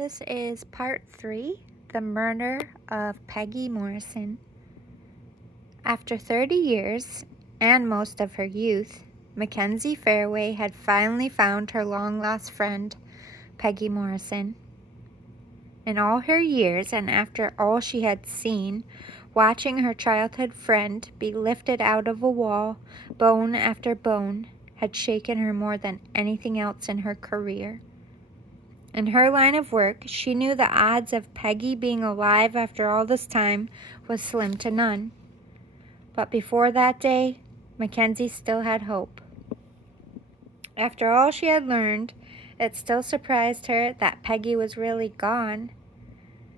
This is part 3, The Murder of Peggy Morrison. After 30 years, and most of her youth, Mackenzie Fairway had finally found her long-lost friend, Peggy Morrison. In all her years, and after all she had seen, watching her childhood friend be lifted out of a wall, bone after bone, had shaken her more than anything else in her career. In her line of work, she knew the odds of Peggy being alive after all this time was slim to none. But before that day, Mackenzie still had hope. After all she had learned, it still surprised her that Peggy was really gone.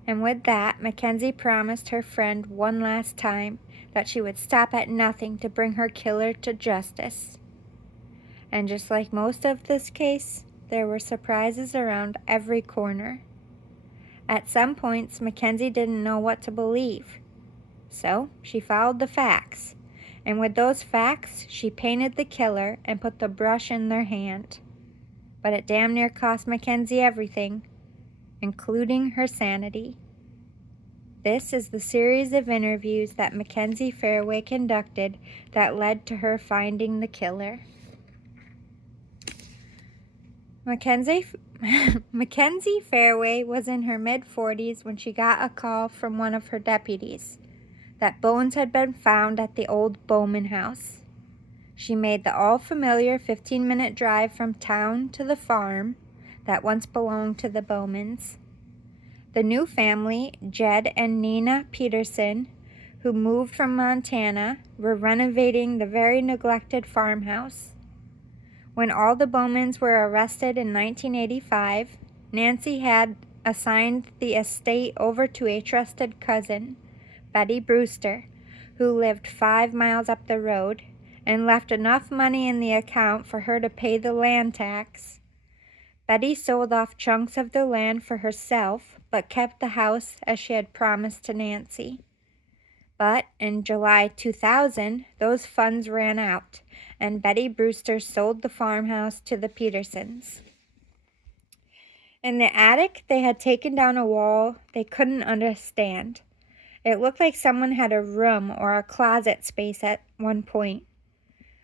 And with that, Mackenzie promised her friend one last time that she would stop at nothing to bring her killer to justice. And just like most of this case, there were surprises around every corner. At some points, Mackenzie didn't know what to believe. So she followed the facts, and with those facts, she painted the killer and put the brush in their hand. But it damn near cost Mackenzie everything, including her sanity. This is the series of interviews that Mackenzie Fairway conducted that led to her finding the killer. Mackenzie Fairway was in her mid-40s when she got a call from one of her deputies that bones had been found at the old Bowman house. She made the all-familiar 15-minute drive from town to the farm that once belonged to the Bowmans. The new family, Jed and Nina Peterson, who moved from Montana, were renovating the very neglected farmhouse. When all the Bowmans were arrested in 1985, Nancy had assigned the estate over to a trusted cousin, Betty Brewster, who lived 5 miles up the road, and left enough money in the account for her to pay the land tax. Betty sold off chunks of the land for herself, but kept the house as she had promised to Nancy. But in July 2000, those funds ran out, and Betty Brewster sold the farmhouse to the Petersons. In the attic, they had taken down a wall they couldn't understand. It looked like someone had a room or a closet space at one point.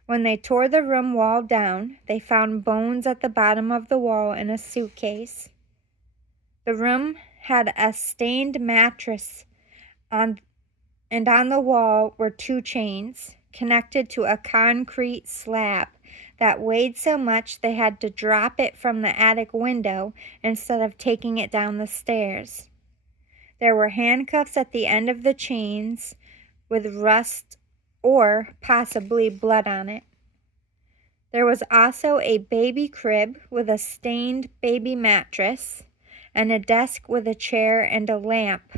When they tore the room wall down, they found bones at the bottom of the wall in a suitcase. The room had a stained mattress and on the wall were 2 chains connected to a concrete slab that weighed so much they had to drop it from the attic window instead of taking it down the stairs. There were handcuffs at the end of the chains with rust or possibly blood on it. There was also a baby crib with a stained baby mattress and a desk with a chair and a lamp.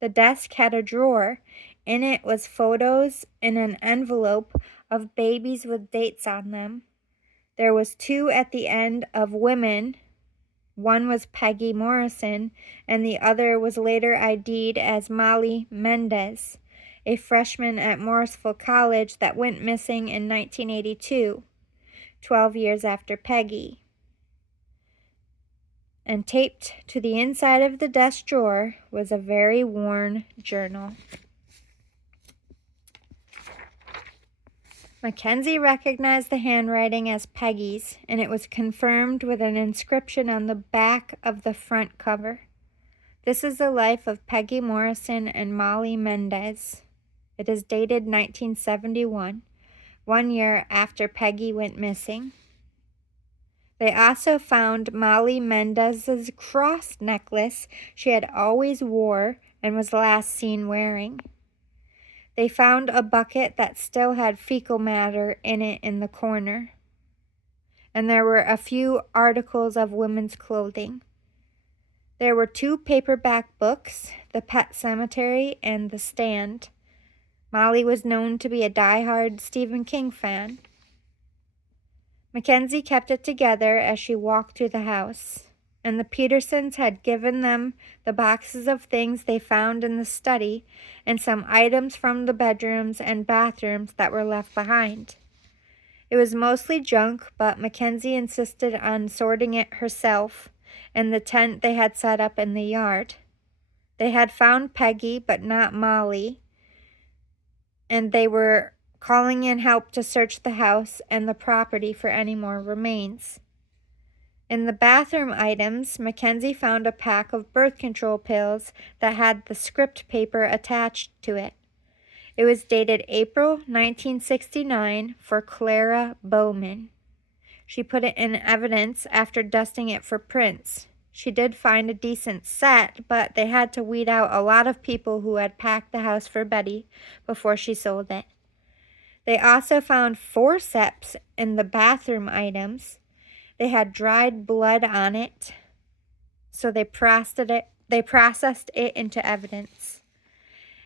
The desk had a drawer. In it was photos in an envelope of babies with dates on them. There was 2 at the end of women. One was Peggy Morrison, and the other was later ID'd as Molly Mendez, a freshman at Morrisville College that went missing in 1982, 12 years after Peggy. And taped to the inside of the desk drawer was a very worn journal. Mackenzie recognized the handwriting as Peggy's, and it was confirmed with an inscription on the back of the front cover. This is the life of Peggy Morrison and Molly Mendez. It is dated 1971, 1 year after Peggy went missing. They also found Molly Mendez's cross necklace she had always wore and was last seen wearing. They found a bucket that still had fecal matter in it in the corner. And there were a few articles of women's clothing. There were 2 paperback books, The Pet Cemetery and The Stand. Molly was known to be a die-hard Stephen King fan. Mackenzie kept it together as she walked through the house, and the Petersons had given them the boxes of things they found in the study and some items from the bedrooms and bathrooms that were left behind. It was mostly junk, but Mackenzie insisted on sorting it herself and the tent they had set up in the yard. They had found Peggy, but not Molly, and they were calling in help to search the house and the property for any more remains. In the bathroom items, Mackenzie found a pack of birth control pills that had the script paper attached to it. It was dated April 1969 for Clara Bowman. She put it in evidence after dusting it for prints. She did find a decent set, but they had to weed out a lot of people who had packed the house for Betty before she sold it. They also found forceps in the bathroom items. They had dried blood on it, so they processed it into evidence.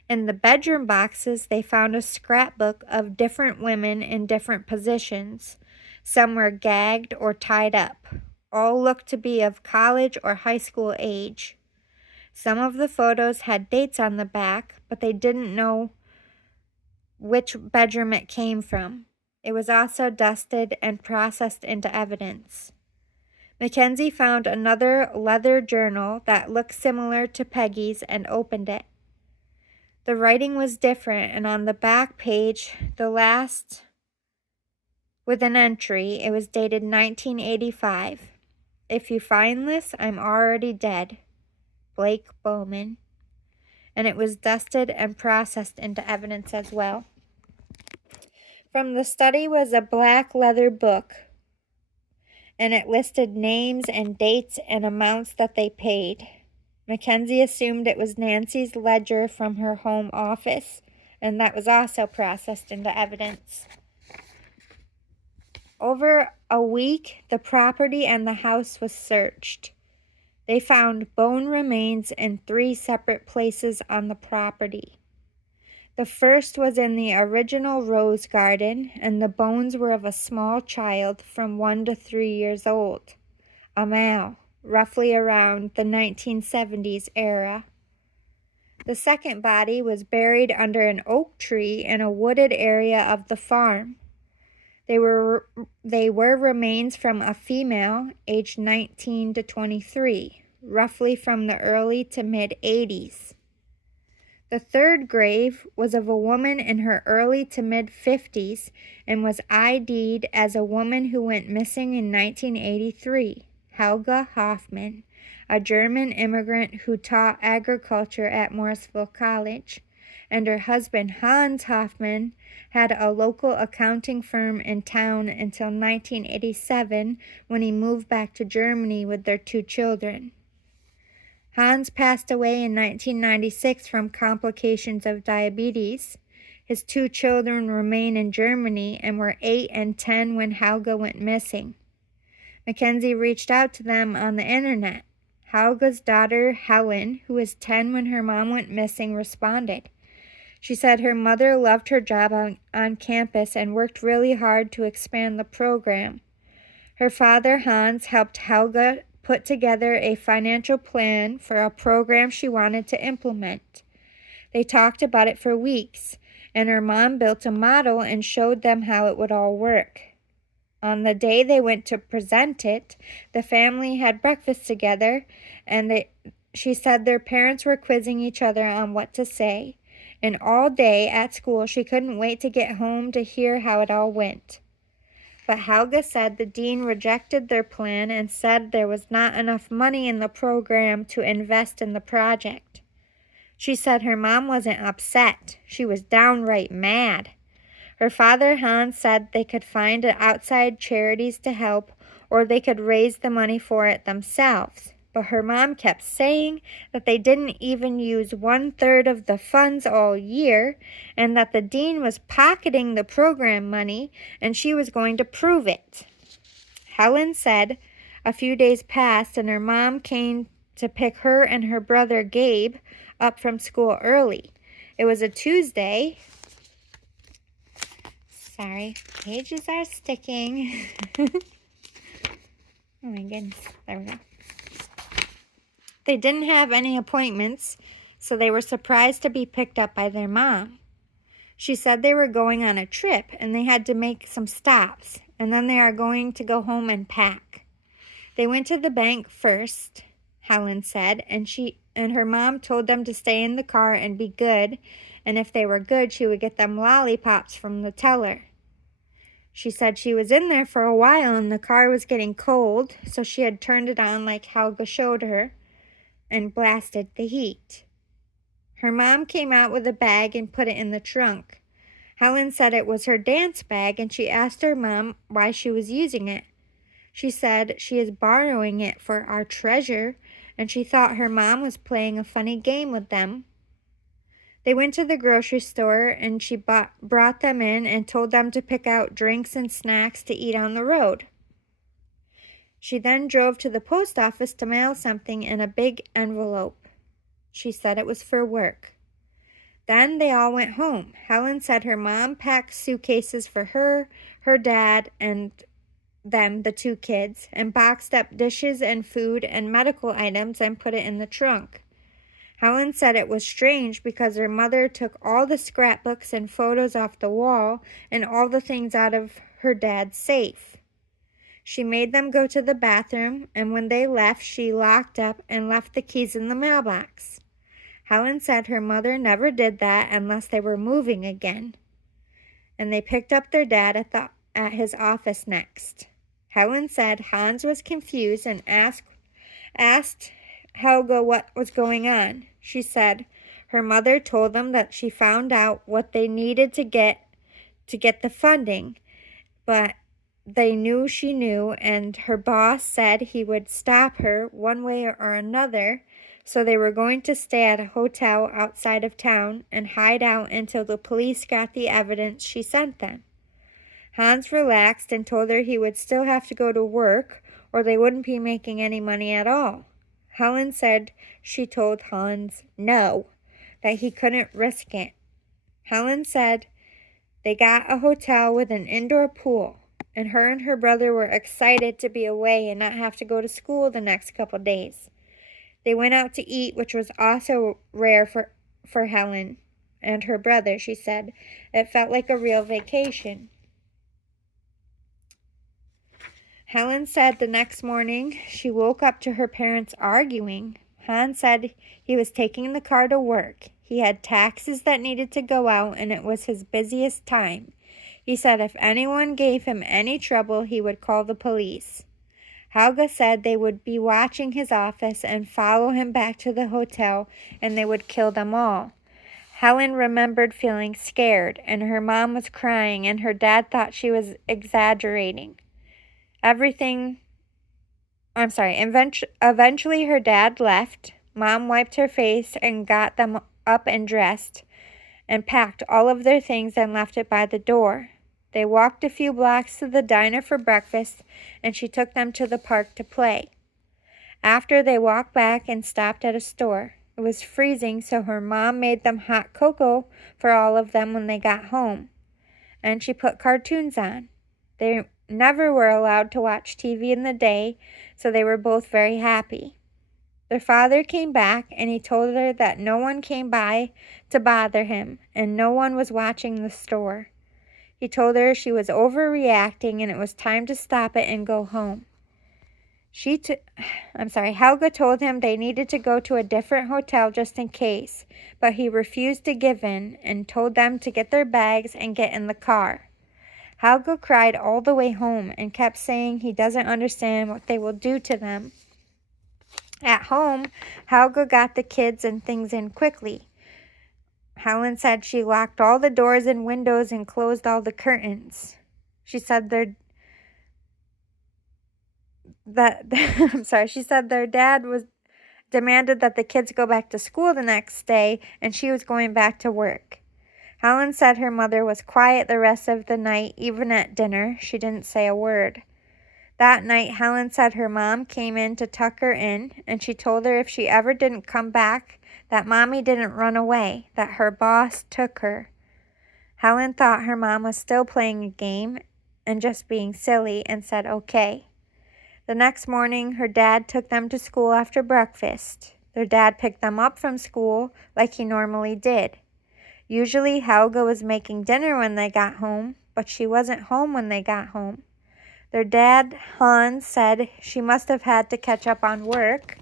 In the bedroom boxes, they found a scrapbook of different women in different positions. Some were gagged or tied up. All looked to be of college or high school age. Some of the photos had dates on the back, but they didn't know which bedroom it came from. It was also dusted and processed into evidence. Mackenzie found another leather journal that looked similar to Peggy's and opened it. The writing was different, and on the back page, the last with an entry, it was dated 1985. If you find this, I'm already dead. Blake Bowman. And it was dusted and processed into evidence as well. From the study was a black leather book, and it listed names and dates and amounts that they paid. Mackenzie assumed it was Nancy's ledger from her home office, and that was also processed into evidence. Over a week, the property and the house was searched. They found bone remains in 3 separate places on the property. The first was in the original rose garden, and the bones were of a small child from 1 to 3 years old, a male, roughly around the 1970s era. The second body was buried under an oak tree in a wooded area of the farm. They were remains from a female aged 19 to 23, roughly from the early to mid-80s. The third grave was of a woman in her early to mid-50s and was ID'd as a woman who went missing in 1983, Helga Hoffman, a German immigrant who taught agriculture at Morrisville College, and her husband Hans Hoffman had a local accounting firm in town until 1987 when he moved back to Germany with their 2 children. Hans passed away in 1996 from complications of diabetes. His 2 children remain in Germany and were 8 and 10 when Helga went missing. Mackenzie reached out to them on the internet. Helga's daughter, Helen, who was 10 when her mom went missing, responded. She said her mother loved her job on campus and worked really hard to expand the program. Her father, Hans, helped Helga put together a financial plan for a program she wanted to implement. They talked about it for weeks, and her mom built a model and showed them how it would all work. On the day they went to present it, the family had breakfast together, and she said their parents were quizzing each other on what to say, and all day at school she couldn't wait to get home to hear how it all went. But Helga said the dean rejected their plan and said there was not enough money in the program to invest in the project. She said her mom wasn't upset. She was downright mad. Her father, Hans, said they could find outside charities to help, or they could raise the money for it themselves. But her mom kept saying that they didn't even use 1/3 of the funds all year, and that the dean was pocketing the program money, and she was going to prove it. Helen said a few days passed, and her mom came to pick her and her brother Gabe up from school early. It was a Tuesday. Sorry, pages are sticking. Oh my goodness, there we go. They didn't have any appointments, so they were surprised to be picked up by their mom. She said they were going on a trip and they had to make some stops, and then they are going to go home and pack. They went to the bank first, Helen said, and her mom told them to stay in the car and be good, and if they were good, she would get them lollipops from the teller. She said she was in there for a while and the car was getting cold, so she had turned it on like Helga showed her and blasted the heat. Her mom came out with a bag and put it in the trunk. Helen said it was her dance bag and she asked her mom why she was using it. She said she is borrowing it for our treasure, and she thought her mom was playing a funny game with them. They went to the grocery store and she brought them in and told them to pick out drinks and snacks to eat on the road. She then drove to the post office to mail something in a big envelope. She said it was for work. Then they all went home. Helen said her mom packed suitcases for her dad, and them, the two kids, and boxed up dishes and food and medical items and put it in the trunk. Helen said it was strange because her mother took all the scrapbooks and photos off the wall and all the things out of her dad's safe. She made them go to the bathroom, and when they left, she locked up and left the keys in the mailbox. Helen said her mother never did that unless they were moving again, and they picked up their dad at his office next. Helen said Hans was confused and asked Helga what was going on. She said her mother told them that she found out what they needed to get the funding, but they knew she knew, and her boss said he would stop her one way or another, so they were going to stay at a hotel outside of town and hide out until the police got the evidence she sent them. Hans relaxed and told her he would still have to go to work or they wouldn't be making any money at all. Helen said she told Hans no, that he couldn't risk it. Helen said they got a hotel with an indoor pool, and her brother were excited to be away and not have to go to school the next couple days. They went out to eat, which was also rare for Helen and her brother, she said. It felt like a real vacation. Helen said the next morning she woke up to her parents arguing. Hans said he was taking the car to work. He had taxes that needed to go out, and it was his busiest time. He said if anyone gave him any trouble, he would call the police. Helga said they would be watching his office and follow him back to the hotel, and they would kill them all. Helen remembered feeling scared, and her mom was crying, and her dad thought she was exaggerating. Eventually her dad left. Mom wiped her face and got them up and dressed and packed all of their things and left it by the door. They walked a few blocks to the diner for breakfast, and she took them to the park to play. After, they walked back and stopped at a store. It was freezing, so her mom made them hot cocoa for all of them when they got home, and she put cartoons on. They never were allowed to watch TV in the day, so they were both very happy. Their father came back, and he told her that no one came by to bother him, and no one was watching the store. He told her she was overreacting, and it was time to stop it and go home. Helga told him they needed to go to a different hotel just in case, but he refused to give in and told them to get their bags and get in the car. Helga cried all the way home and kept saying he doesn't understand what they will do to them. At home, Helga got the kids and things in quickly. Helen said she locked all the doors and windows and closed all the curtains. She said their dad demanded that the kids go back to school the next day, and she was going back to work. Helen said her mother was quiet the rest of the night, even at dinner. She didn't say a word. That night, Helen said her mom came in to tuck her in, and she told her if she ever didn't come back, that Mommy didn't run away, that her boss took her. Helen thought her mom was still playing a game and just being silly, and said okay. The next morning, her dad took them to school after breakfast. Their dad picked them up from school like he normally did. Usually, Helga was making dinner when they got home, but she wasn't home when they got home. Their dad, Hans, said she must have had to catch up on work,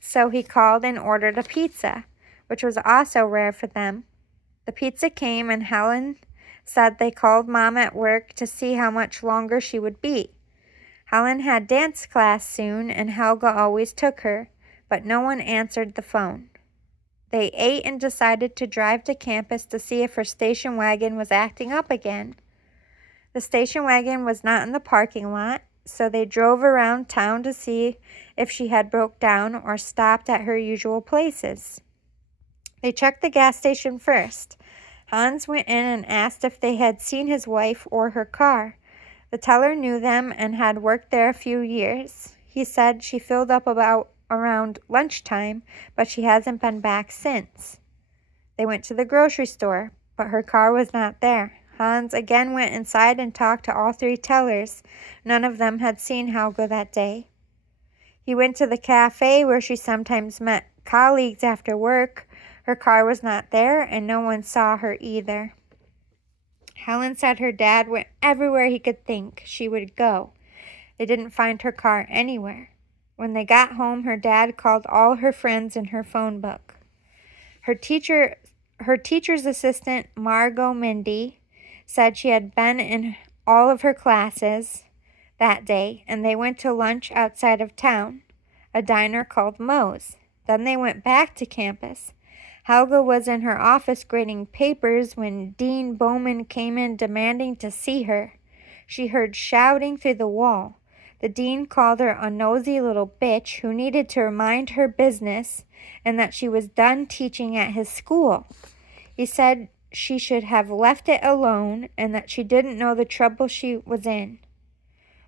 so he called and ordered a pizza, which was also rare for them. The pizza came, and Helen said they called Mom at work to see how much longer she would be. Helen had dance class soon, and Helga always took her, but no one answered the phone. They ate and decided to drive to campus to see if her station wagon was acting up again. The station wagon was not in the parking lot, so they drove around town to see if she had broke down or stopped at her usual places. They checked the gas station first. Hans went in and asked if they had seen his wife or her car. The teller knew them and had worked there a few years. He said she filled up around lunchtime, but she hasn't been back since. They went to the grocery store, but her car was not there. Hans again went inside and talked to all three tellers. None of them had seen Helga that day. He went to the cafe where she sometimes met colleagues after work. Her car was not there, and no one saw her either. Helen said her dad went everywhere he could think she would go. They didn't find her car anywhere. When they got home, her dad called all her friends in her phone book. Her teacher's assistant, Margot Mindy, said she had been in all of her classes that day, and they went to lunch outside of town, a diner called Moe's. Then they went back to campus. Helga was in her office grading papers when Dean Bowman came in demanding to see her. She heard shouting through the wall. The dean called her a nosy little bitch who needed to mind her business and that she was done teaching at his school. He said she should have left it alone and that she didn't know the trouble she was in.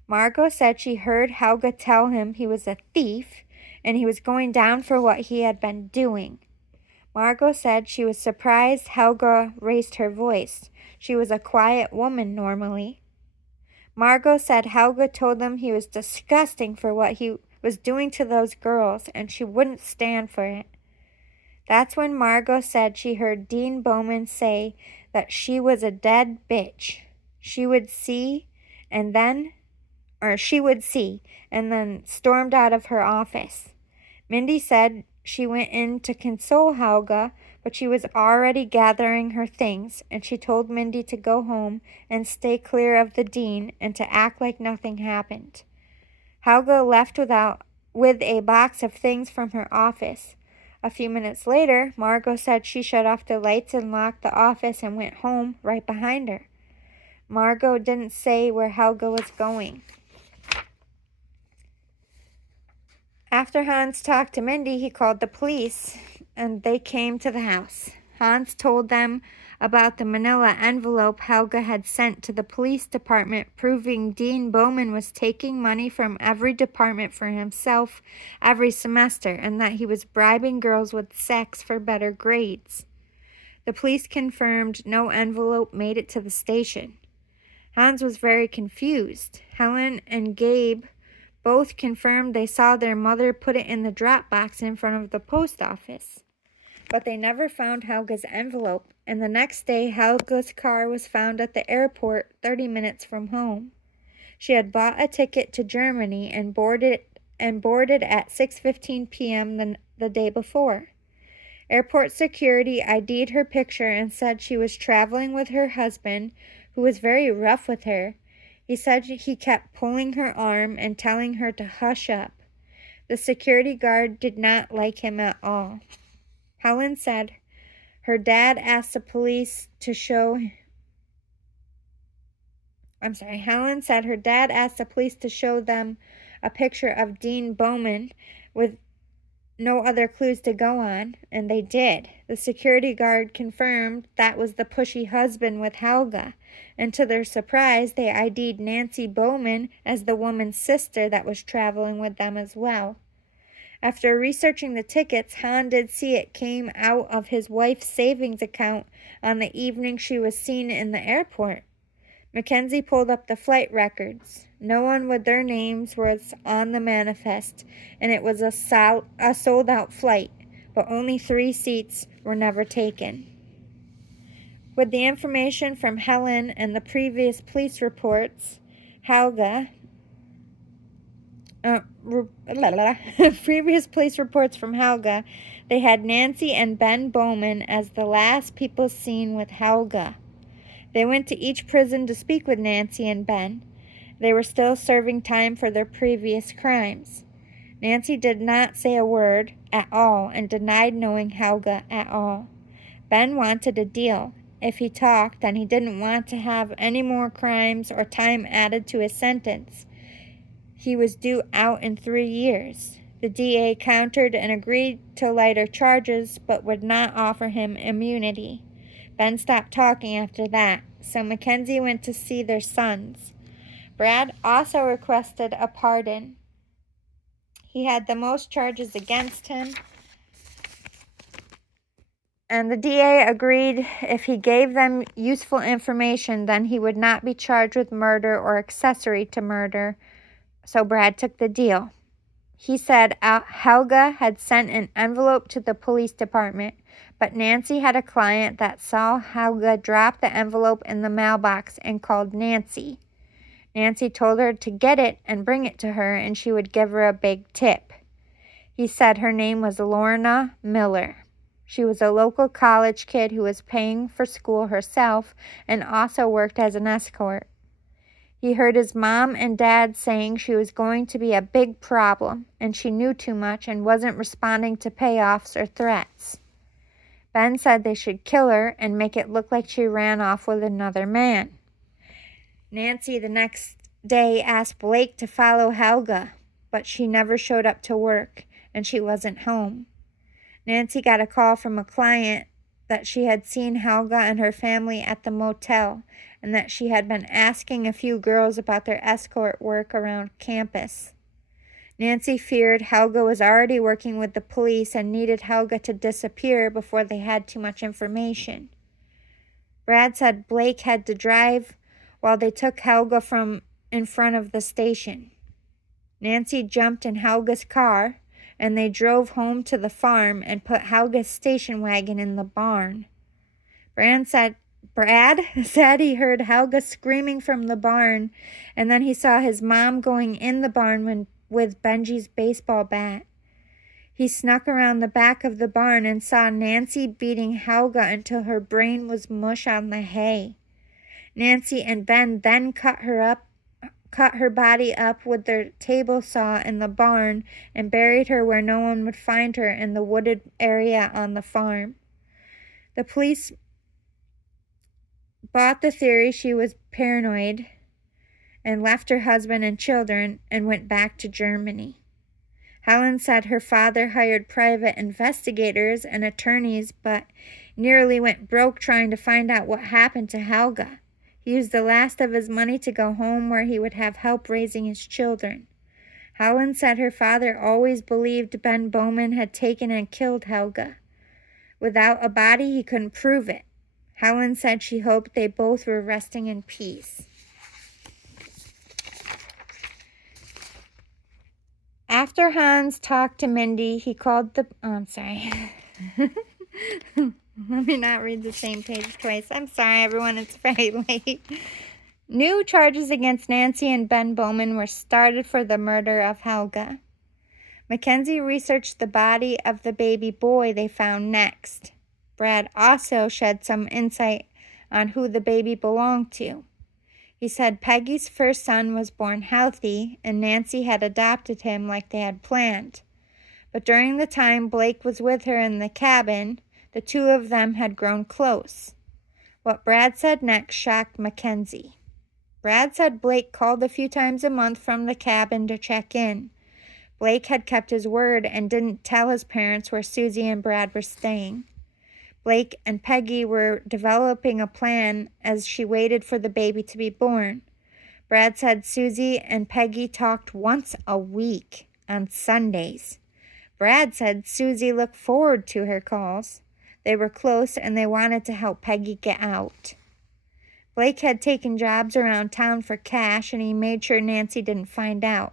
Margot said she heard Helga tell him he was a thief and he was going down for what he had been doing. Margot said she was surprised Helga raised her voice. She was a quiet woman normally. Margot said Helga told him he was disgusting for what he was doing to those girls, and she wouldn't stand for it. That's when Margot said she heard Dean Bowman say that she was a dead bitch. She would see, and then stormed out of her office. Mindy said she went in to console Helga, but she was already gathering her things, and she told Mindy to go home and stay clear of the dean and to act like nothing happened. Helga left with a box of things from her office. A few minutes later, Margot said she shut off the lights and locked the office and went home right behind her. Margot didn't say where Helga was going. After Hans talked to Mindy, he called the police, and they came to the house. Hans told them about the manila envelope Helga had sent to the police department proving Dean Bowman was taking money from every department for himself every semester and that he was bribing girls with sex for better grades. The police confirmed no envelope made it to the station. Hans was very confused. Helen and Gabe both confirmed they saw their mother put it in the drop box in front of the post office. But they never found Helga's envelope, and the next day Helga's car was found at the airport 30 minutes from home. She had bought a ticket to Germany and boarded at 6:15 p.m. the day before. Airport security ID'd her picture and said she was traveling with her husband, who was very rough with her. He said he kept pulling her arm and telling her to hush up. The security guard did not like him at all. Helen said her dad asked the police to show them a picture of Dean Bowman with no other clues to go on, and they did. The security guard confirmed that was the pushy husband with Helga, and to their surprise, they ID'd Nancy Bowman as the woman's sister that was traveling with them as well. After researching the tickets, Han did see it came out of his wife's savings account on the evening she was seen in the airport. Mackenzie pulled up the flight records. No one with their names was on the manifest, and it was a sold-out flight, but only 3 seats were never taken. With the information from Helen and the previous police reports, Helga. Previous police reports from Helga, they had Nancy and Ben Bowman as the last people seen with Helga. They went to each prison to speak with Nancy and Ben. They were still serving time for their previous crimes. Nancy did not say a word at all and denied knowing Helga at all. Ben wanted a deal. If he talked, then he didn't want to have any more crimes or time added to his sentence. He was due out in 3 years. The DA countered and agreed to lighter charges, but would not offer him immunity. Ben stopped talking after that, so Mackenzie went to see their sons. Brad also requested a pardon. He had the most charges against him, and the DA agreed if he gave them useful information, then he would not be charged with murder or accessory to murder, so Brad took the deal. He said Helga had sent an envelope to the police department, but Nancy had a client that saw Helga drop the envelope in the mailbox and called Nancy. Nancy told her to get it and bring it to her, and she would give her a big tip. He said her name was Lorna Miller. She was a local college kid who was paying for school herself and also worked as an escort. He heard his mom and dad saying she was going to be a big problem and she knew too much and wasn't responding to payoffs or threats. Ben said they should kill her and make it look like she ran off with another man. Nancy the next day asked Blake to follow Helga, but she never showed up to work and she wasn't home. Nancy got a call from a client that she had seen Helga and her family at the motel and that she had been asking a few girls about their escort work around campus. Nancy feared Helga was already working with the police and needed Helga to disappear before they had too much information. Brad said Blake had to drive while they took Helga from in front of the station. Nancy jumped in Helga's car, and they drove home to the farm and put Helga's station wagon in the barn. Brad said he heard Helga screaming from the barn, and then he saw his mom going in the barn with Benji's baseball bat. He snuck around the back of the barn and saw Nancy beating Helga until her brain was mush on the hay. Nancy and Ben then cut her body up with their table saw in the barn and buried her where no one would find her in the wooded area on the farm. The police bought the theory she was paranoid and left her husband and children and went back to Germany. Helen said her father hired private investigators and attorneys but nearly went broke trying to find out what happened to Helga. He used the last of his money to go home where he would have help raising his children. Helen said her father always believed Ben Bowman had taken and killed Helga. Without a body, he couldn't prove it. Helen said she hoped they both were resting in peace. After Hans talked to Mindy, he called the... Oh, I'm sorry. Let me not read the same page twice. I'm sorry, everyone. It's very late. New charges against Nancy and Ben Bowman were started for the murder of Helga. Mackenzie researched the body of the baby boy they found next. Brad also shed some insight on who the baby belonged to. He said Peggy's first son was born healthy, and Nancy had adopted him like they had planned. But during the time Blake was with her in the cabin, the two of them had grown close. What Brad said next shocked Mackenzie. Brad said Blake called a few times a month from the cabin to check in. Blake had kept his word and didn't tell his parents where Susie and Brad were staying. Blake and Peggy were developing a plan as she waited for the baby to be born. Brad said Susie and Peggy talked once a week on Sundays. Brad said Susie looked forward to her calls. They were close and they wanted to help Peggy get out. Blake had taken jobs around town for cash and he made sure Nancy didn't find out.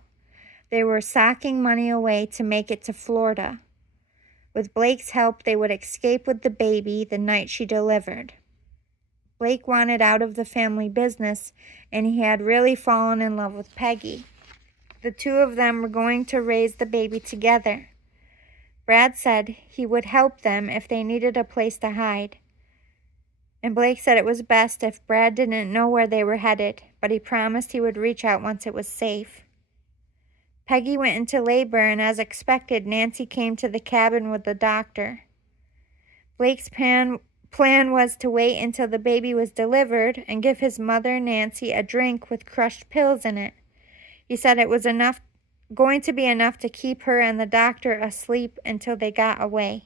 They were socking money away to make it to Florida. With Blake's help, they would escape with the baby the night she delivered. Blake wanted out of the family business, and he had really fallen in love with Peggy. The two of them were going to raise the baby together. Brad said he would help them if they needed a place to hide. And Blake said it was best if Brad didn't know where they were headed, but he promised he would reach out once it was safe. Peggy went into labor, and as expected, Nancy came to the cabin with the doctor. Blake's plan was to wait until the baby was delivered and give his mother, Nancy, a drink with crushed pills in it. He said it was going to be enough to keep her and the doctor asleep until they got away.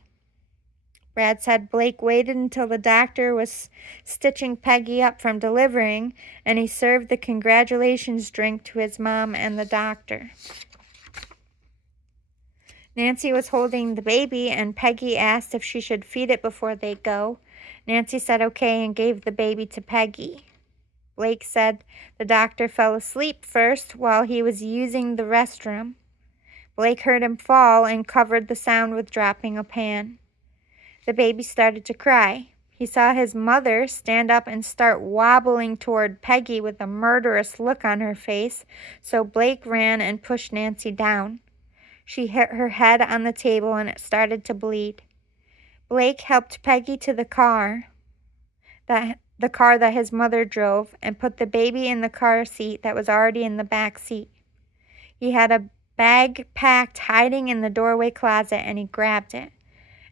Brad said Blake waited until the doctor was stitching Peggy up from delivering, and he served the congratulations drink to his mom and the doctor. Nancy was holding the baby, and Peggy asked if she should feed it before they go. Nancy said okay and gave the baby to Peggy. Blake said the doctor fell asleep first while he was using the restroom. Blake heard him fall and covered the sound with dropping a pan. The baby started to cry. He saw his mother stand up and start wobbling toward Peggy with a murderous look on her face, so Blake ran and pushed Nancy down. She hit her head on the table and it started to bleed. Blake helped Peggy to the car that his mother drove, and put the baby in the car seat that was already in the back seat. He had a bag packed hiding in the doorway closet, and he grabbed it,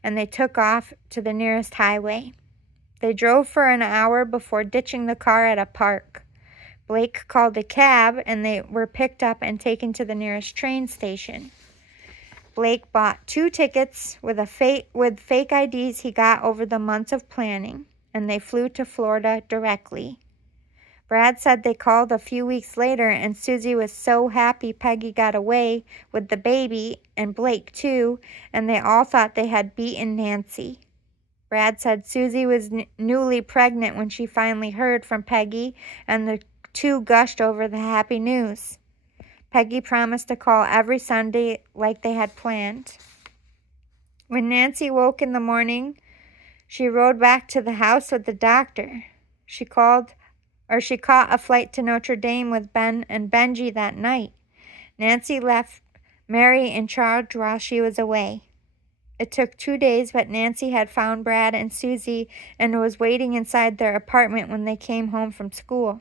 and they took off to the nearest highway. They drove for an hour before ditching the car at a park. Blake called a cab, and they were picked up and taken to the nearest train station. Blake bought 2 tickets with fake IDs he got over the months of planning, and they flew to Florida directly. Brad said they called a few weeks later, and Susie was so happy Peggy got away with the baby, and Blake too, and they all thought they had beaten Nancy. Brad said Susie was newly pregnant when she finally heard from Peggy, and the two gushed over the happy news. Peggy promised to call every Sunday like they had planned. When Nancy woke in the morning, she rode back to the house with the doctor. She caught a flight to Notre Dame with Ben and Benji that night. Nancy left Mary in charge while she was away. It took 2 days, but Nancy had found Brad and Susie and was waiting inside their apartment when they came home from school.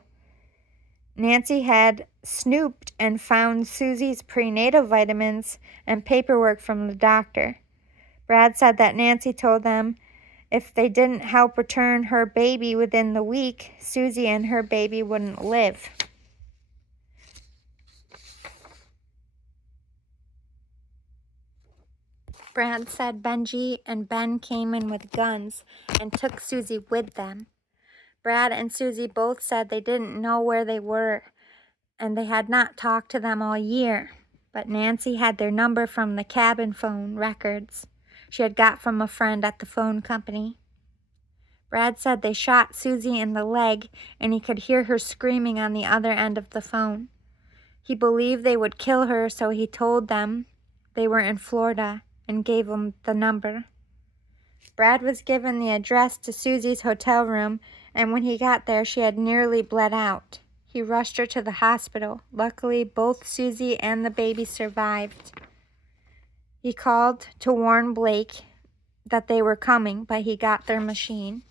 Nancy had snooped and found Susie's prenatal vitamins and paperwork from the doctor. Brad said that Nancy told them if they didn't help return her baby within the week, Susie and her baby wouldn't live. Brad said Benji and Ben came in with guns and took Susie with them. Brad and Susie both said they didn't know where they were, and they had not talked to them all year, but Nancy had their number from the cabin phone records she had got from a friend at the phone company. Brad said they shot Susie in the leg, and he could hear her screaming on the other end of the phone. He believed they would kill her, so he told them they were in Florida and gave them the number. Brad was given the address to Susie's hotel room, and when he got there, she had nearly bled out. He rushed her to the hospital. Luckily, both Susie and the baby survived. He called to warn Blake that they were coming, but he got their machine.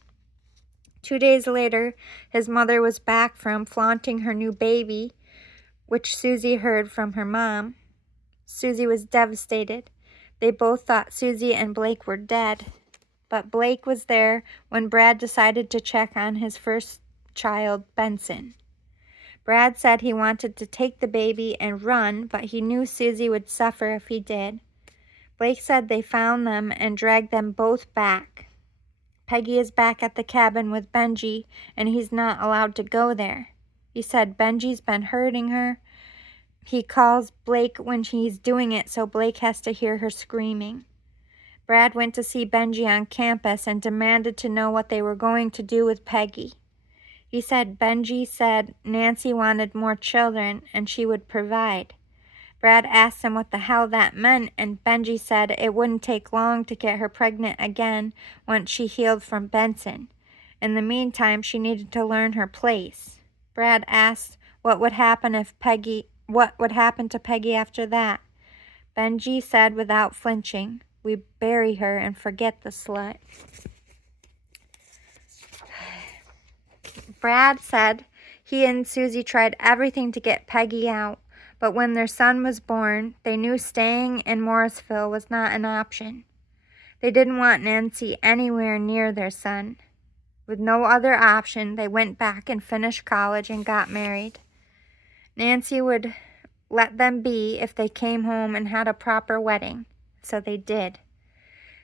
2 days later, his mother was back from flaunting her new baby, which Susie heard from her mom. Susie was devastated. They both thought Susie and Blake were dead, but Blake was there when Brad decided to check on his first child, Benson. Brad said he wanted to take the baby and run, but he knew Susie would suffer if he did. Blake said they found them and dragged them both back. Peggy is back at the cabin with Benji, and he's not allowed to go there. He said Benji's been hurting her. He calls Blake when he's doing it, so Blake has to hear her screaming. Brad went to see Benji on campus and demanded to know what they were going to do with Peggy. He said Benji said Nancy wanted more children and she would provide. Brad asked him what the hell that meant, and Benji said it wouldn't take long to get her pregnant again once she healed from Benson. In the meantime, she needed to learn her place. Brad asked what would happen to Peggy after that. Benji said without flinching, "We bury her and forget the slut." Brad said he and Susie tried everything to get Peggy out, but when their son was born, they knew staying in Morrisville was not an option. They didn't want Nancy anywhere near their son. With no other option, they went back and finished college and got married. Nancy would let them be if they came home and had a proper wedding, so they did.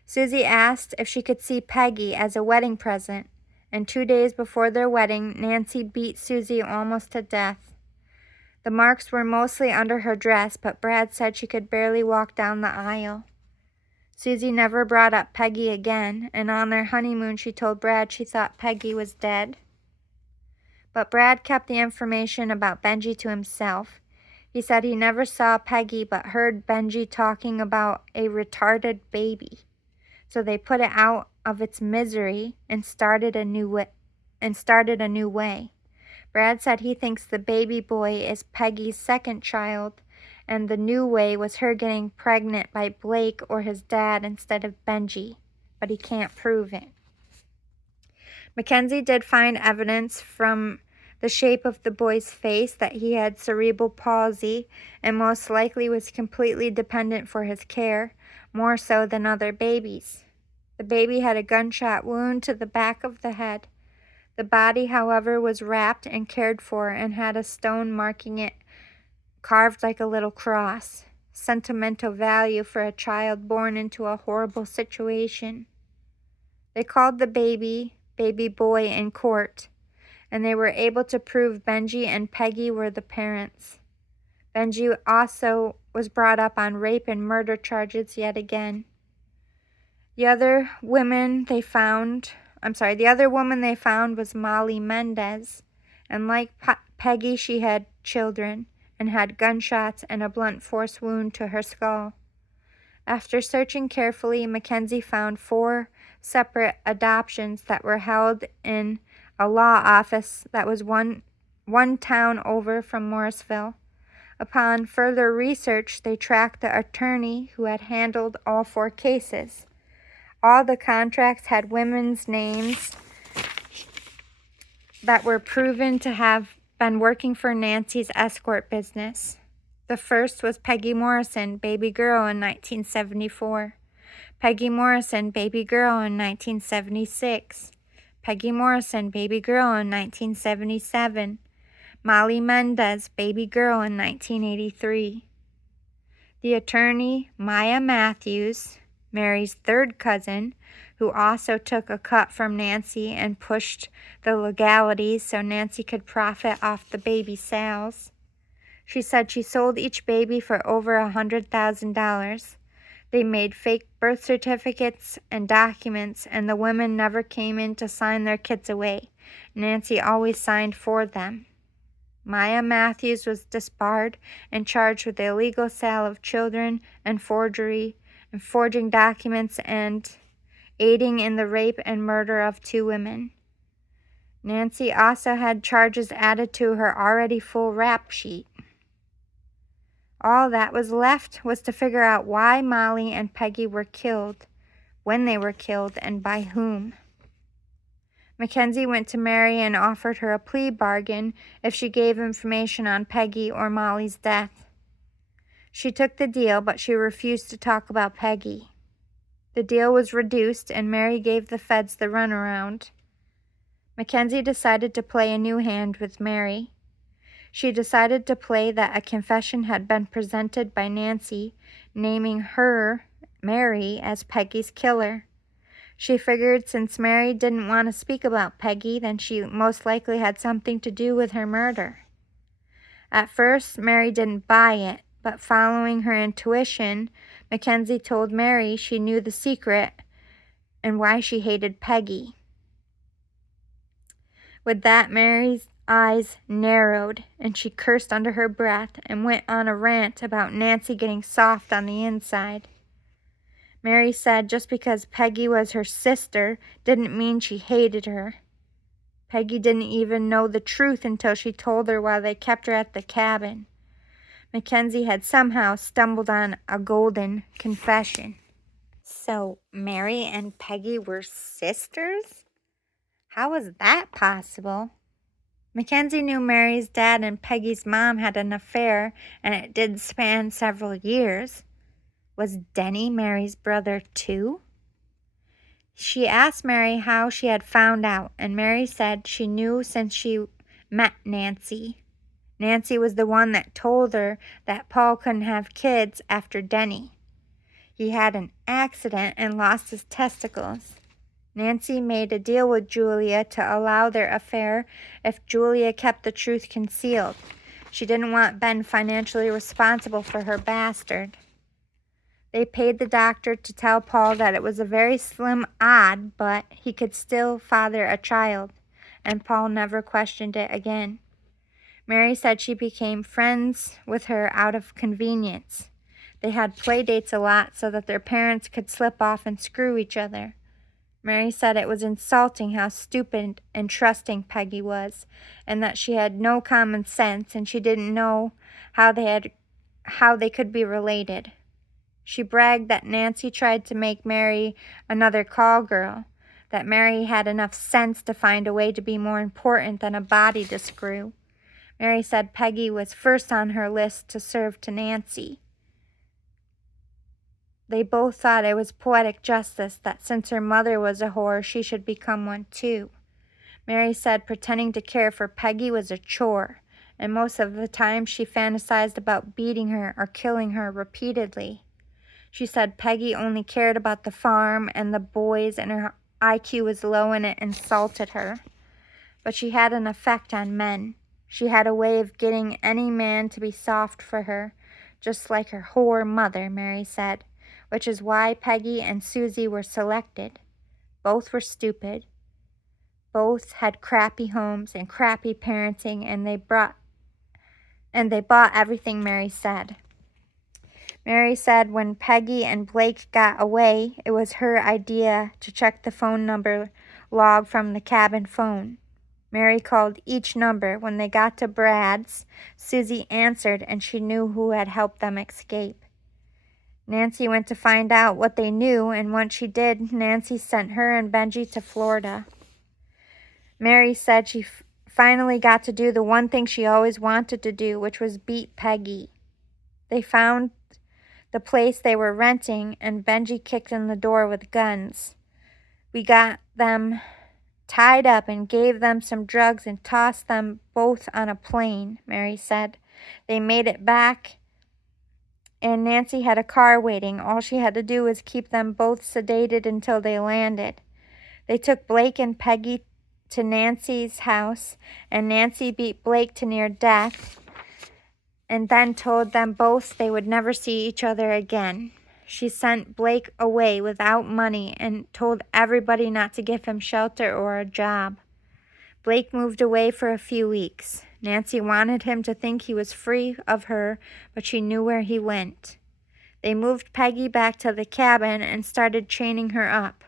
Susie asked if she could see Peggy as a wedding present, and 2 days before their wedding, Nancy beat Susie almost to death. The marks were mostly under her dress, but Brad said she could barely walk down the aisle. Susie never brought up Peggy again, and on their honeymoon she told Brad she thought Peggy was dead. But Brad kept the information about Benji to himself. He said he never saw Peggy but heard Benji talking about a retarded baby. So they put it out of its misery and started a new way. Brad said he thinks the baby boy is Peggy's second child, and the new way was her getting pregnant by Blake or his dad instead of Benji, but he can't prove it. Mackenzie did find evidence from the shape of the boy's face that he had cerebral palsy and most likely was completely dependent for his care, more so than other babies. The baby had a gunshot wound to the back of the head. The body, however, was wrapped and cared for and had a stone marking it carved like a little cross. Sentimental value for a child born into a horrible situation. They called the baby boy in court, and they were able to prove Benji and Peggy were the parents. Benji also was brought up on rape and murder charges yet again. The other woman they found was Molly Mendez, and like Peggy, she had children and had gunshots and a blunt force wound to her skull. After searching carefully, Mackenzie found 4 separate adoptions that were held in a law office that was one town over from Morrisville. Upon further research, they tracked the attorney who had handled all 4 cases. All the contracts had women's names that were proven to have been working for Nancy's escort business. The first was Peggy Morrison, baby girl, in 1974. Peggy Morrison, baby girl, in 1976. Peggy Morrison, baby girl, in 1977. Molly Mendez, baby girl, in 1983. The attorney, Maya Matthews, Mary's third cousin, who also took a cut from Nancy and pushed the legalities so Nancy could profit off the baby sales. She said she sold each baby for over $100,000. They made fake birth certificates and documents, and the women never came in to sign their kids away. Nancy always signed for them. Maya Matthews was disbarred and charged with illegal sale of children and forging documents and aiding in the rape and murder of 2 women. Nancy also had charges added to her already full rap sheet. All that was left was to figure out why Molly and Peggy were killed, when they were killed, and by whom. Mackenzie went to Mary and offered her a plea bargain if she gave information on Peggy or Molly's death. She took the deal, but she refused to talk about Peggy. The deal was reduced, and Mary gave the feds the runaround. Mackenzie decided to play a new hand with Mary. She decided to play that a confession had been presented by Nancy, naming her, Mary, as Peggy's killer. She figured since Mary didn't want to speak about Peggy, then she most likely had something to do with her murder. At first, Mary didn't buy it, but following her intuition, Mackenzie told Mary she knew the secret and why she hated Peggy. With that, Mary's eyes narrowed, and she cursed under her breath and went on a rant about Nancy getting soft on the inside. Mary said just because Peggy was her sister didn't mean she hated her. Peggy didn't even know the truth until she told her while they kept her at the cabin. Mackenzie had somehow stumbled on a golden confession. So Mary and Peggy were sisters? How was that possible? Mackenzie knew Mary's dad and Peggy's mom had an affair, and it did span several years. Was Denny Mary's brother too? She asked Mary how she had found out, and Mary said she knew since she met Nancy. Nancy was the one that told her that Paul couldn't have kids after Denny. He had an accident and lost his testicles. Nancy made a deal with Julia to allow their affair if Julia kept the truth concealed. She didn't want Ben financially responsible for her bastard. They paid the doctor to tell Paul that it was a very slim odd, but he could still father a child, and Paul never questioned it again. Mary said she became friends with her out of convenience. They had play dates a lot so that their parents could slip off and screw each other. Mary said it was insulting how stupid and trusting Peggy was, and that she had no common sense and she didn't know how they could be related. She bragged that Nancy tried to make Mary another call girl, that Mary had enough sense to find a way to be more important than a body to screw. Mary said Peggy was first on her list to serve to Nancy. They both thought it was poetic justice that since her mother was a whore, she should become one too. Mary said pretending to care for Peggy was a chore, and most of the time she fantasized about beating her or killing her repeatedly. She said Peggy only cared about the farm and the boys, and her IQ was low and it insulted her. But she had an effect on men. She had a way of getting any man to be soft for her, just like her whore mother, Mary said, which is why Peggy and Susie were selected. Both were stupid. Both had crappy homes and crappy parenting, and they bought everything Mary said. Mary said when Peggy and Blake got away, it was her idea to check the phone number log from the cabin phone. Mary called each number. When they got to Brad's, Susie answered, and she knew who had helped them escape. Nancy went to find out what they knew, and once she did, Nancy sent her and Benji to Florida. Mary said she finally got to do the one thing she always wanted to do, which was beat Peggy. They found the place they were renting, and Benji kicked in the door with guns. We got them tied up and gave them some drugs and tossed them both on a plane, Mary said. They made it back, and Nancy had a car waiting. All she had to do was keep them both sedated until they landed. They took Blake and Peggy to Nancy's house, and Nancy beat Blake to near death, and then told them both they would never see each other again. She sent Blake away without money and told everybody not to give him shelter or a job. Blake moved away for a few weeks. Nancy wanted him to think he was free of her, but she knew where he went. They moved Peggy back to the cabin and started training her up.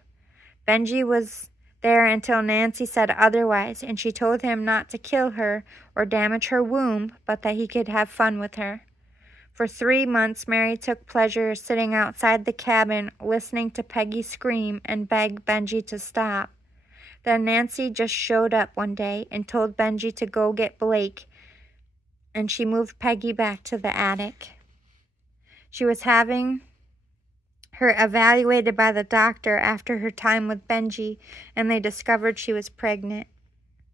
Benji was there until Nancy said otherwise, and she told him not to kill her or damage her womb, but that he could have fun with her. For 3 months, Mary took pleasure sitting outside the cabin, listening to Peggy scream and beg Benji to stop. Then Nancy just showed up one day and told Benji to go get Blake, and she moved Peggy back to the attic. She was having her evaluated by the doctor after her time with Benji, and they discovered she was pregnant.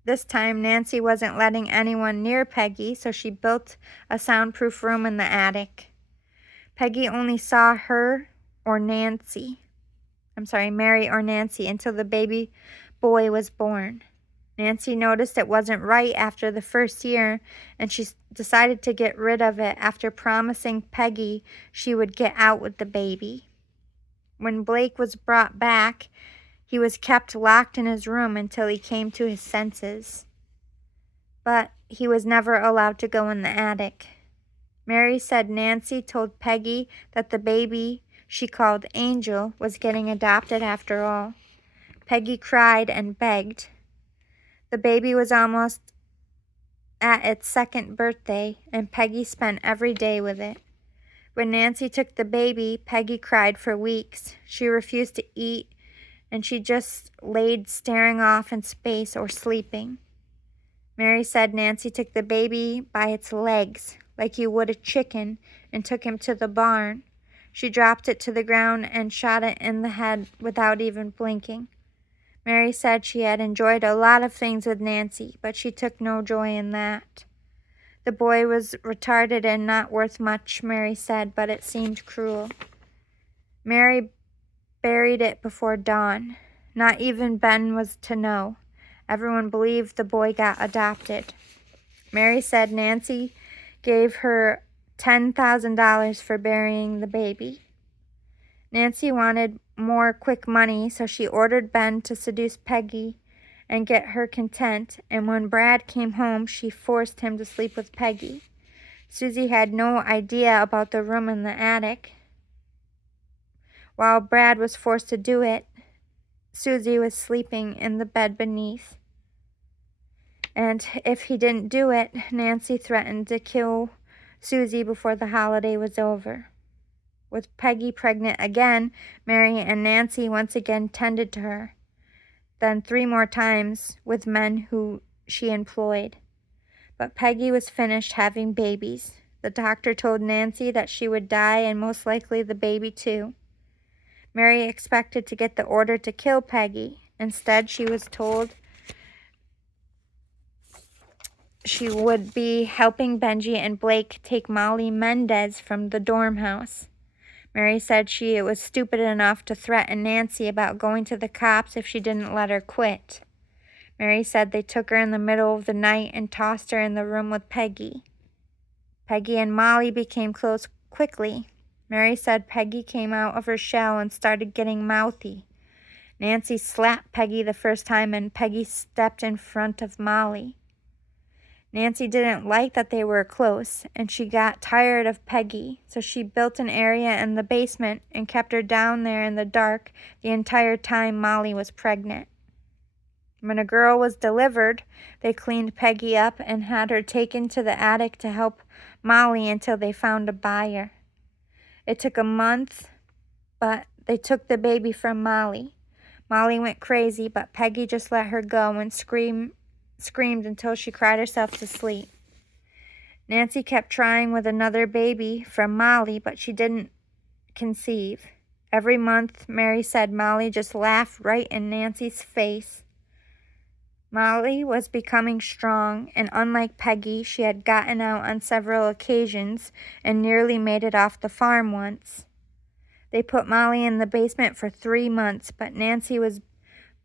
This time, Nancy wasn't letting anyone near Peggy, so she built a soundproof room in the attic. Peggy only saw Mary or Nancy until the baby boy was born. Nancy noticed it wasn't right after the first year, and she decided to get rid of it after promising Peggy she would get out with the baby. When Blake was brought back, he was kept locked in his room until he came to his senses. But he was never allowed to go in the attic. Mary said Nancy told Peggy that the baby she called Angel was getting adopted after all. Peggy cried and begged. The baby was almost at its second birthday, and Peggy spent every day with it. When Nancy took the baby, Peggy cried for weeks. She refused to eat, and she just laid staring off in space or sleeping. Mary said Nancy took the baby by its legs, like you would a chicken, and took him to the barn. She dropped it to the ground and shot it in the head without even blinking. Mary said she had enjoyed a lot of things with Nancy, but she took no joy in that. The boy was retarded and not worth much, Mary said, but it seemed cruel. Mary buried it before dawn. Not even Ben was to know. Everyone believed the boy got adopted. Mary said Nancy gave her $10,000 for burying the baby. Nancy wanted more quick money, so she ordered Ben to seduce Peggy and get her content, and when Brad came home, she forced him to sleep with Peggy. Susie had no idea about the room in the attic. While Brad was forced to do it, Susie was sleeping in the bed beneath. And if he didn't do it, Nancy threatened to kill Susie before the holiday was over. With Peggy pregnant again, Mary and Nancy once again tended to her, then 3 more times with men who she employed. But Peggy was finished having babies. The doctor told Nancy that she would die and most likely the baby too. Mary expected to get the order to kill Peggy. Instead, she was told she would be helping Benji and Blake take Molly Mendez from the dorm house. Mary said she was stupid enough to threaten Nancy about going to the cops if she didn't let her quit. Mary said they took her in the middle of the night and tossed her in the room with Peggy. Peggy and Molly became close quickly. Mary said Peggy came out of her shell and started getting mouthy. Nancy slapped Peggy the first time and Peggy stepped in front of Molly. Nancy didn't like that they were close, and she got tired of Peggy, so she built an area in the basement and kept her down there in the dark the entire time Molly was pregnant. When a girl was delivered, they cleaned Peggy up and had her taken to the attic to help Molly until they found a buyer. It took a month, but they took the baby from Molly. Molly went crazy, but Peggy just let her go and screamed until she cried herself to sleep. Nancy kept trying with another baby from Molly, but she didn't conceive. Every month, Mary said Molly just laughed right in Nancy's face. Molly was becoming strong, and unlike Peggy, she had gotten out on several occasions and nearly made it off the farm once. They put Molly in the basement for 3 months, but Nancy was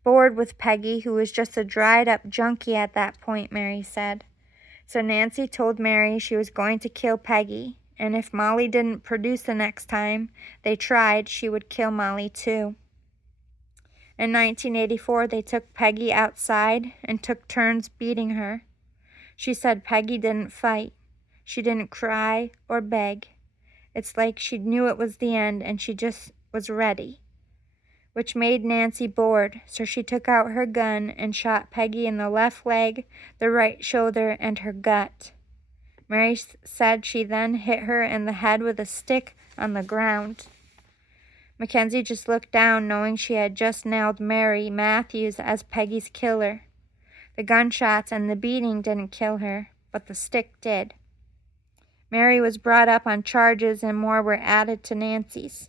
bored with Peggy, who was just a dried-up junkie at that point, Mary said. So Nancy told Mary she was going to kill Peggy, and if Molly didn't produce the next time they tried, she would kill Molly too. In 1984, they took Peggy outside and took turns beating her. She said Peggy didn't fight. She didn't cry or beg. It's like she knew it was the end and she just was ready, which made Nancy bored, so she took out her gun and shot Peggy in the left leg, the right shoulder, and her gut. Mary said she then hit her in the head with a stick on the ground. Mackenzie just looked down, knowing she had just nailed Mary Matthews as Peggy's killer. The gunshots and the beating didn't kill her, but the stick did. Mary was brought up on charges and more were added to Nancy's.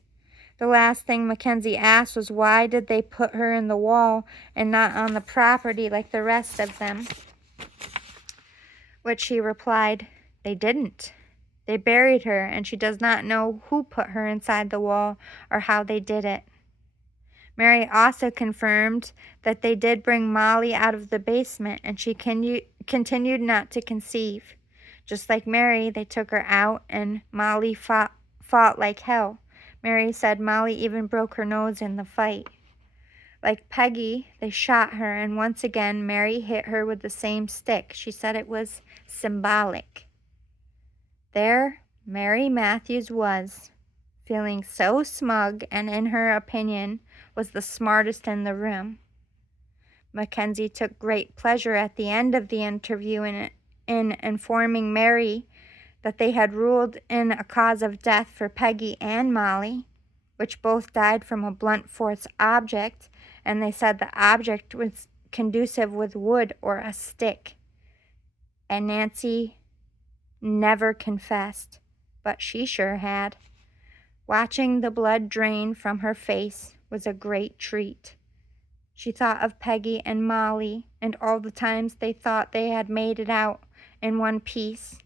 The last thing Mackenzie asked was why did they put her in the wall and not on the property like the rest of them? Which she replied, they didn't. They buried her, and she does not know who put her inside the wall or how they did it. Mary also confirmed that they did bring Molly out of the basement, and she continued not to conceive. Just like Mary, they took her out, and Molly fought like hell. Mary said Molly even broke her nose in the fight. Like Peggy, they shot her, and once again, Mary hit her with the same stick. She said it was symbolic. There, Mary Matthews was, feeling so smug and, in her opinion, was the smartest in the room. Mackenzie took great pleasure at the end of the interview in informing Mary that they had ruled in a cause of death for Peggy and Molly, which both died from a blunt force object, and they said the object was conducive with wood or a stick. And Nancy never confessed, but she sure had. Watching the blood drain from her face was a great treat. She thought of Peggy and Molly and all the times they thought they had made it out in one piece.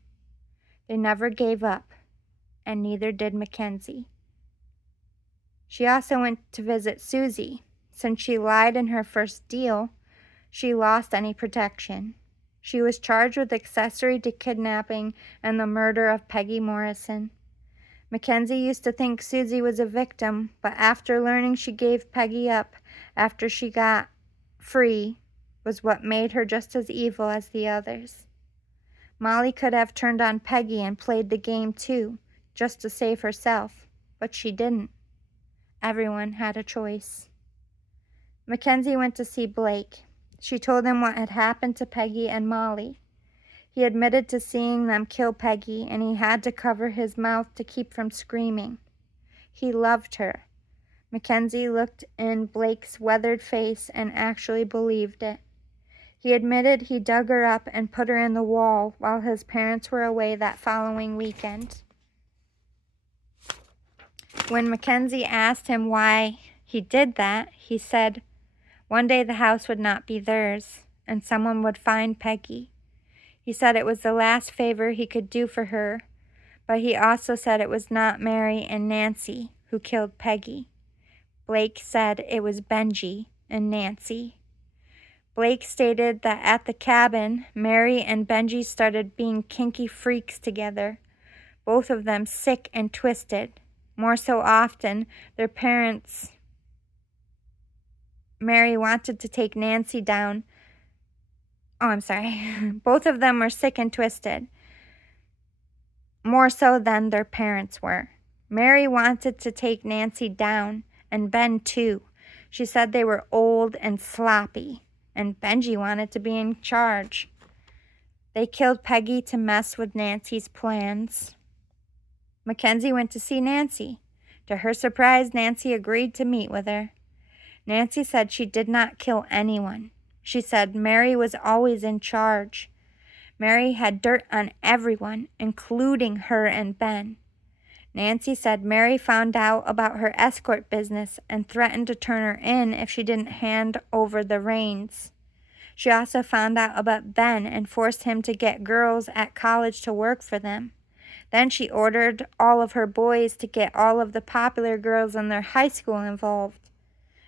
They never gave up, and neither did Mackenzie. She also went to visit Susie. Since she lied in her first deal, she lost any protection. She was charged with accessory to kidnapping and the murder of Peggy Morrison. Mackenzie used to think Susie was a victim, but after learning she gave Peggy up after she got free was what made her just as evil as the others. Molly could have turned on Peggy and played the game too, just to save herself, but she didn't. Everyone had a choice. Mackenzie went to see Blake. She told him what had happened to Peggy and Molly. He admitted to seeing them kill Peggy, and he had to cover his mouth to keep from screaming. He loved her. Mackenzie looked in Blake's weathered face and actually believed it. He admitted he dug her up and put her in the wall while his parents were away that following weekend. When Mackenzie asked him why he did that, he said one day the house would not be theirs, and someone would find Peggy. He said it was the last favor he could do for her, but he also said it was not Mary and Nancy who killed Peggy. Blake said it was Benji and Nancy. Blake stated that at the cabin, Mary and Benji started being kinky freaks together, both of them sick and twisted. More so often, their parents, Mary wanted to take Nancy down. Both of them were sick and twisted, more so than their parents were. Mary wanted to take Nancy down, and Ben too. She said they were old and sloppy, and Benji wanted to be in charge. They killed Peggy to mess with Nancy's plans. Mackenzie went to see Nancy. To her surprise, Nancy agreed to meet with her. Nancy said she did not kill anyone. She said Mary was always in charge. Mary had dirt on everyone, including her and Ben. Nancy said Mary found out about her escort business and threatened to turn her in if she didn't hand over the reins. She also found out about Ben and forced him to get girls at college to work for them. Then she ordered all of her boys to get all of the popular girls in their high school involved.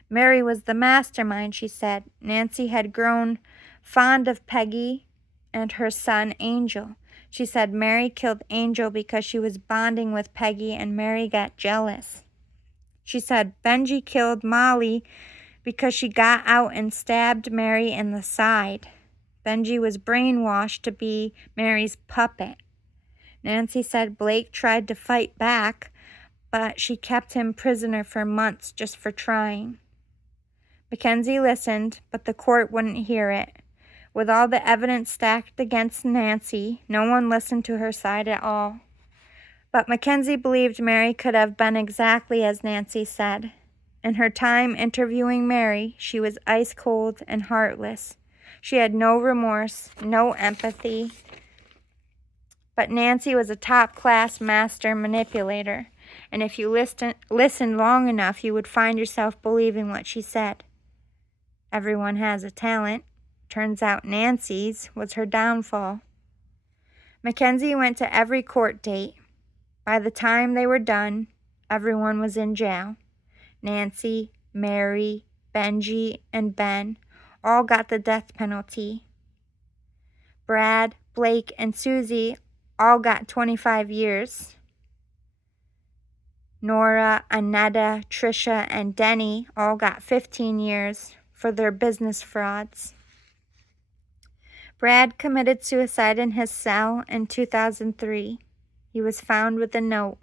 Mary was the mastermind, she said. Nancy had grown fond of Peggy and her son, Angel. She said Mary killed Angel because she was bonding with Peggy and Mary got jealous. She said Benji killed Molly because she got out and stabbed Mary in the side. Benji was brainwashed to be Mary's puppet. Nancy said Blake tried to fight back, but she kept him prisoner for months just for trying. Mackenzie listened, but the court wouldn't hear it. With all the evidence stacked against Nancy, no one listened to her side at all. But Mackenzie believed Mary could have been exactly as Nancy said. In her time interviewing Mary, she was ice cold and heartless. She had no remorse, no empathy. But Nancy was a top-class master manipulator, and if you listened long enough, you would find yourself believing what she said. Everyone has a talent. Turns out Nancy's was her downfall. Mackenzie went to every court date. By the time they were done, everyone was in jail. Nancy, Mary, Benji, and Ben all got the death penalty. Brad, Blake, and Susie all got 25 years. Nora, Annetta, Trisha, and Denny all got 15 years for their business frauds. Brad committed suicide in his cell in 2003. He was found with a note.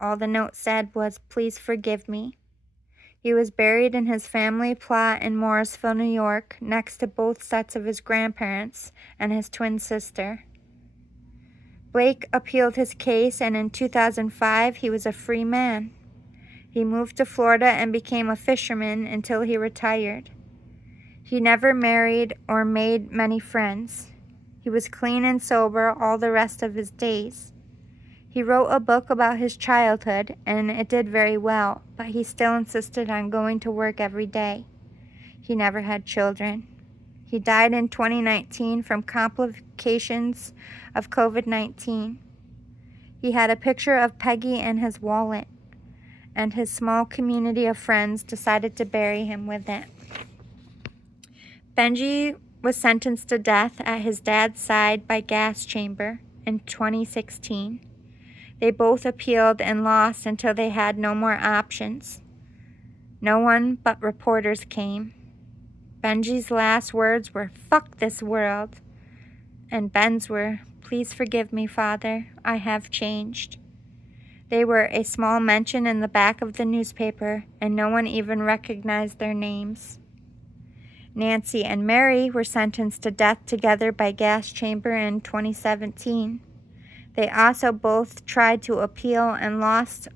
All the note said was, "Please forgive me." He was buried in his family plot in Morrisville, New York, next to both sets of his grandparents and his twin sister. Blake appealed his case, and in 2005, he was a free man. He moved to Florida and became a fisherman until he retired. He never married or made many friends. He was clean and sober all the rest of his days. He wrote a book about his childhood, and it did very well, but he still insisted on going to work every day. He never had children. He died in 2019 from complications of COVID-19. He had a picture of Peggy in his wallet, and his small community of friends decided to bury him with it. Benji was sentenced to death at his dad's side by gas chamber in 2016. They both appealed and lost until they had no more options. No one but reporters came. Benji's last words were, "Fuck this world." And Ben's were, "Please forgive me, Father. I have changed." They were a small mention in the back of the newspaper, and no one even recognized their names. Nancy and Mary were sentenced to death together by gas chamber in 2017. They also both tried to appeal and lost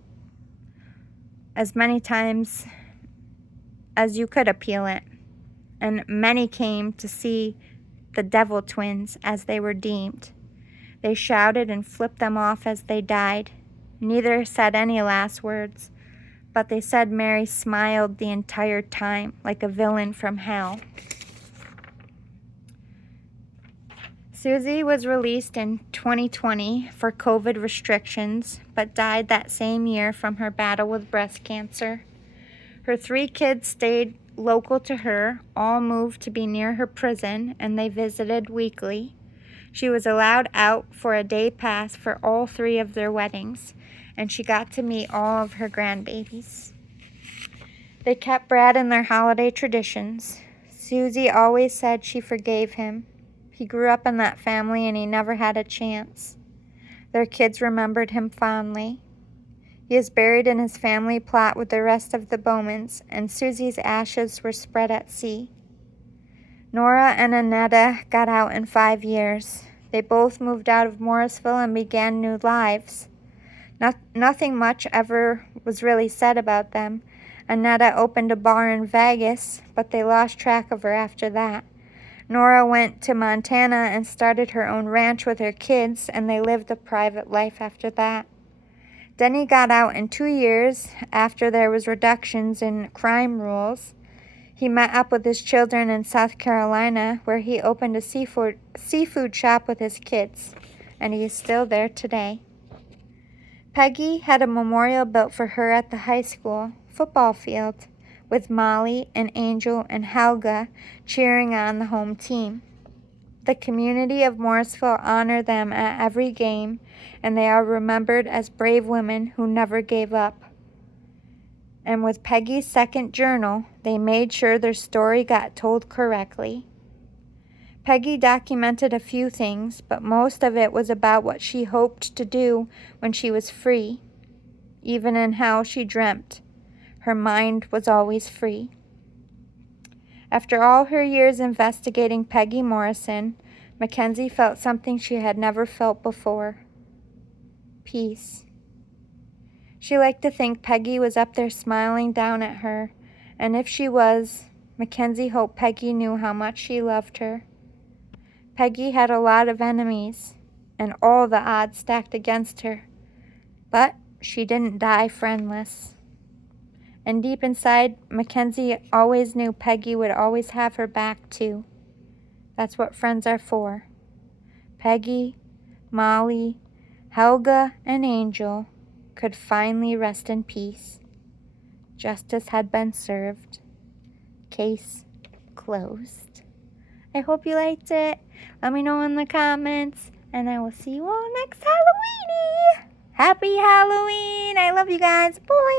as many times as you could appeal it. And many came to see the Devil Twins, as they were deemed. They shouted and flipped them off as they died. Neither said any last words, but they said Mary smiled the entire time like a villain from hell. Susie was released in 2020 for COVID restrictions, but died that same year from her battle with breast cancer. Her 3 kids stayed local to her, all moved to be near her prison, and they visited weekly. She was allowed out for a day pass for all 3 of their weddings, and she got to meet all of her grandbabies. They kept Brad in their holiday traditions. Susie always said she forgave him. He grew up in that family and he never had a chance. Their kids remembered him fondly. He is buried in his family plot with the rest of the Bowmans, and Susie's ashes were spread at sea. Nora and Annetta got out in 5 years. They both moved out of Morrisville and began new lives. Nothing much ever was really said about them. Annetta opened a bar in Vegas, but they lost track of her after that. Nora went to Montana and started her own ranch with her kids, and they lived a private life after that. Denny got out in 2 years after there was reductions in crime rules. He met up with his children in South Carolina, where he opened a seafood shop with his kids, and he is still there today. Peggy had a memorial built for her at the high school football field, with Molly and Angel and Helga cheering on the home team. The community of Morrisville honor them at every game, and they are remembered as brave women who never gave up. And with Peggy's second journal, they made sure their story got told correctly. Peggy documented a few things, but most of it was about what she hoped to do when she was free, even in how she dreamt. Her mind was always free. After all her years investigating Peggy Morrison, Mackenzie felt something she had never felt before: peace. She liked to think Peggy was up there smiling down at her, and if she was, Mackenzie hoped Peggy knew how much she loved her. Peggy had a lot of enemies, and all the odds stacked against her, but she didn't die friendless. And deep inside, Mackenzie always knew Peggy would always have her back, too. That's what friends are for. Peggy, Molly, Helga, and Angel could finally rest in peace. Justice had been served. Case closed. I hope you liked it. Let me know in the comments, and I will see you all next Halloweeny. Happy Halloween! I love you guys. Bye!